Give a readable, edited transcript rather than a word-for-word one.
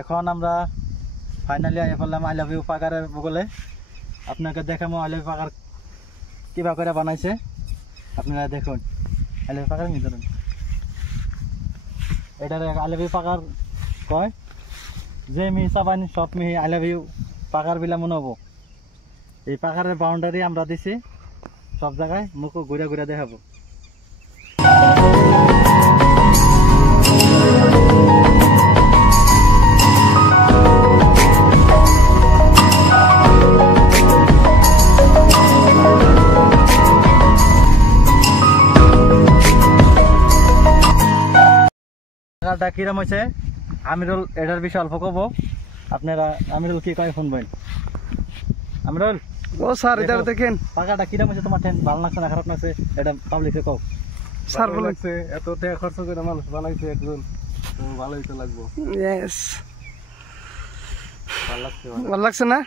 এখন আমরা ফাইনালি আইয়া পড়লাম আই লাভ ইউ পাকারের বগলে। আপনাকে দেখাবো আই লাভ ইউ পাকার কিবা করে বানাইছে, আপনারা দেখুন। আই লাভ ইউ পাকার নি ধরুন, এটার আই লাভ ইউ পাকার কয় যে মি চাবানি সব মি আই লাভ ইউ পাকার বিলা মনে হবো। এই পাকারের বাউন্ডারি আমরা দিছি সব জায়গায়, মুখ ঘুরে ঘুরে দেখাবো। কিরম হয়েছে আমিরুল এটার বিষয়ে অল্প কব। আপনারা আমিরুল কি কয় শুনবেন? আমিরুল ও স্যার এটা দেখেন পাকাটা কিরম হয়েছে, তোমার ভালো লাগছে না খারাপ লাগছে এটা পাবলিকে কও। স্যার ভালো লাগছে, এত টাকা খরচ করে মানুষ বানাইছে একজন, ভালোই তো লাগবো। ইয়েস ভালো লাগছে ভালো লাগছে না?